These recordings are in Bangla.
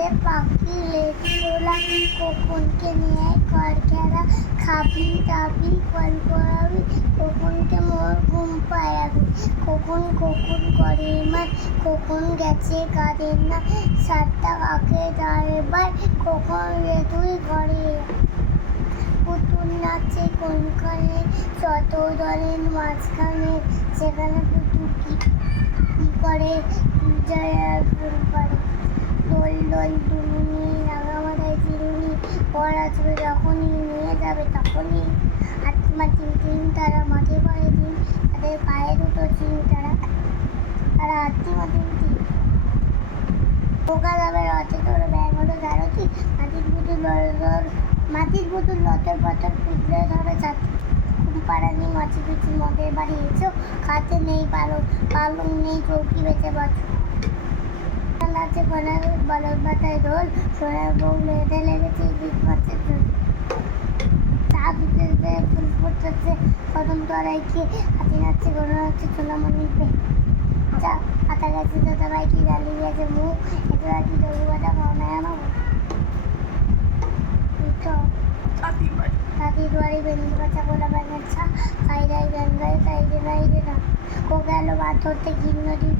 রে পাখি লেজোলা কখনকে নিয়ে কর খেলা খাবি দাবি কল করাবি কখনকে মোর ঘুম পাড়াবি। কখন কখন করে মা কখন গেছে কাদের না, সাতটা কাকে দাঁড়েবার কখন রে তুই ঘরে? পুতুল নাচে কোনখানে, যত দলের মাঝখানে সেখানে পুতুল কি করে জয় ফুল করে দোল দোল দুলুনি রাঙামাথায় চিরুনি পর আসবে যখনই নিয়ে যাবে তখনই আত্মা তিন তিন তারা মাঠে পড়ে দিন তাদের পায়ে দুটো চিন তারা তারা আত্মা তিন তিন। পোকা যাবে রথে তোর ব্যাগ হলো জারতি মাটির পুতুল লড় মাটির পুতুল লতর পতর পিঁপড়ে ধরে যাচ্ছে পাড়ানি মাছি পিছি মদের বাড়ি এসো, খাতে নেই পালং পালং নেই চৌকি বেঁচে বছর আছে কোনার বলদ বাতায় দোল সোনার বউ মেয়েতে লেগেছে দিক পাচ্ছে দোল চা দিতে ফুল ফুটতেছে কদম তলায় কি হাতি নাচছে হচ্ছে চা হাতা গেছে দাদা ভাই কি গেছে মুখ কি দৌড় বাটা পাওনা আমার দাদির বাড়ি গোলা ছা খাই রাই গান গাই তাই রে নাই রে না ও গেল মাছ ধরতে গির নদীর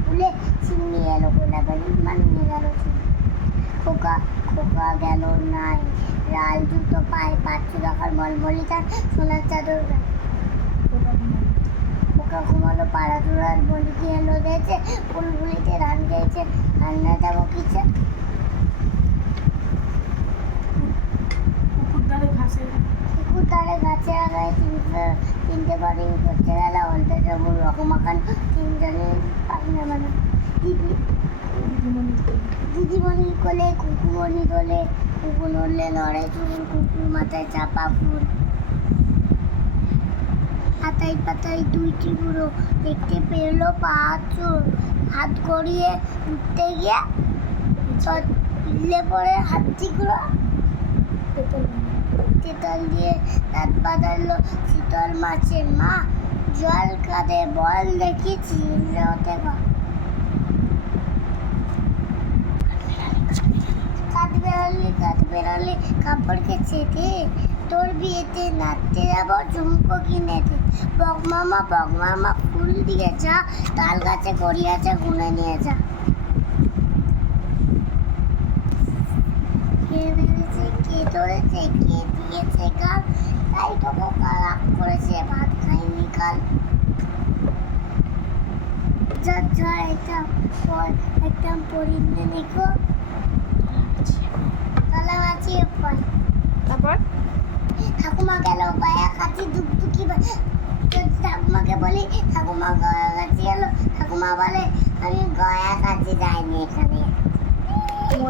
চিমনি এলো গোলা বেলুন মানিয়ে গেল খোকা খোকা গেল নাই। লাল জুতো পায়ে পাচ্ছু রাখার মলমলি তার সোনার চাদর গায়ে। খোকা ঘুমালো। পাড়া চূড়ার বলি কি এলো দিয়েছে ফুলগুলিতে রান গেয়েছে রান্না দেবো কিছে। পুকুর ধারে গাছে আগায় তিনটে তিনটে বাড়ি করতে গেল সবুজ রকম আকান তিনজনে পাখনা বানা দিদি, দিদিমণি কোলে, কুকুমণি দোলে কুকু নড়লে নড়ে চুল, কুকুর মাথায় চাপা ফুল। হাতাই পাতাই দুইটি বুড়ো, দেখতে পেল পাঁচুর হাত গড়িয়ে উঠতে গিয়ে পিলে পড়ে হাতটিগুলো পেতল তেতল দিয়ে দাঁত বাঁধালো, শীতল মাছের মা জল কাঁদে বল দেখেছি হতে কাঁদ বেরোলি কাঁদ বেরোলি কাপড় কেচে তোর বিয়েতে নাচতে যাব, ঝুমকো কিনে দে। বক মামা বক মামা, ফুল দিয়ে যা, তাল গাছে গড়িয়েছে গুনে নিয়ে যা। কে মেরেছে কে ধরেছে, কে দিয়েছে গাল তাই তো বোকা রাগ করেছে ভাত খাইনি কাল। যা একটা পর একটা নিকো পাই তারপর? ঠাকুমা গেল কাছে দুকদুকি ঠাকুমাকে বলি ঠাকুমা গয়া কাছে গেল ঠাকুমা বলে আমি গয়া কাছে যাইনি এখানে।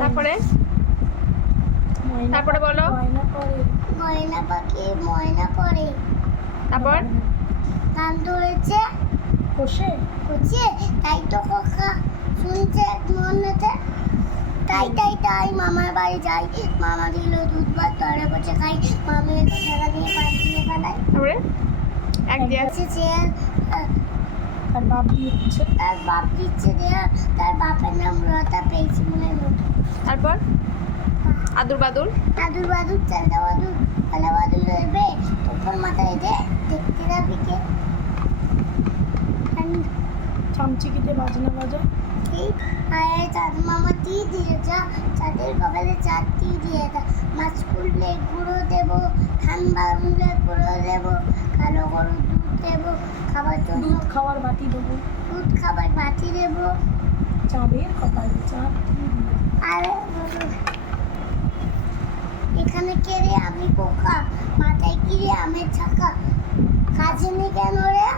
তারপরে? তারপরে বলো। ময়না পাখি ময়না পড়ে তারপর? কান ধরেছে কষে? তাই তো কথা শুনছে মনেতে তাই তাই তাই মামার বাড়ি যাই। মামা দিল দুধ ভাত তরে বসে খাই। মামি একটু টাকা দিয়ে পাঁচ দিয়ে তারপরে? এক দিয়ে। আছে চেয়ার আর বাপ দিচ্ছে। তার বাপ দিচ্ছে দেয়া তার বাপের নাম রতা পেয়েছি মনে মতো তারপর? আদুর বাদুর? দাদুর বাদুর চালটা বাদুর পালা বাদুর রইবে। তখন মাথায় দে দেখতে যাবি কে চামচিকিতে বাজনা বাজা। এই আয় চাঁদ মামা দিয়ে দিয়ে যা চাঁদের কপালে চাঁদ দিয়ে দিয়ে যা। মাছ কুড়লে গুঁড়ো দেবো ধান বাড়লে গুঁড়ো দেবো কালো গরু দুধ দেবো খাবার জন্য দুধ খাওয়ার বাটি দেবো। দুধ খাবার বাটি দেবো। চাঁদের কপালে চাঁদ আর রে আমি পোকা মাথায় কি রে আমের ছাকা। কাজে নি কেন রে?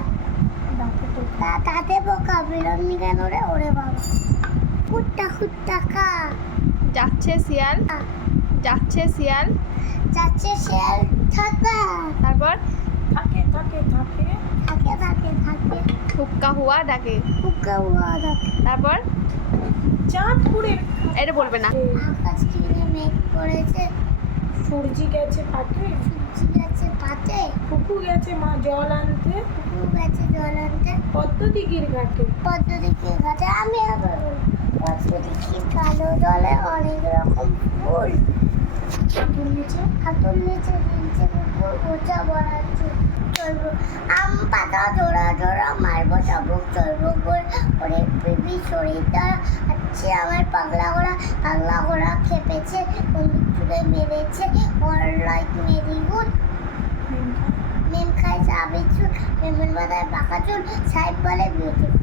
ডাকে তাতে পোকা বেরোননি কেন রে? ওরে বাবা। কুত্তা কুত্তা খা। যাচ্ছে শিয়াল। যাচ্ছে শিয়াল। যাচ্ছে শেয়াল থাকা। তারপর? থাকে থাকে থাকে। থাকে থাকে থাকে। হুক্কা হুয়া ডাকে। কুকা উয়া থাকে তারপর? চাঁদপুরের এটা বলবে না। আকাশ কিনে মেঘ করেছে। সূর্যি গেছে পাটে সূর্যি গেছে পাতে কুকু গেছে মা জল আনতে? কুকুর গেছে জল আনতে। পদ্ম দিঘির ঘাটে? পদ্ম ঘাটে। আমি আবার দেখি কালো জলে অনেক রকম ফুল। হাঁটুর নিচে? হাতুর নিচে নিচে কুকুর গোছা বড়াচ্ছে চলবো। আম পাতা জোড়া জোড়া মারবো চাবুক চলবো বল ওরে বেবি শরীরটা আছে আমার পাগলা ঘোড়া। পাগলা ঘোড়া খেপেছে। ছুড়ে মেরেছে ওর লাইক মেরি গুড মেম চুল মেমের মাথায় পাকা চুল সাহেব বলে বিউটিফুল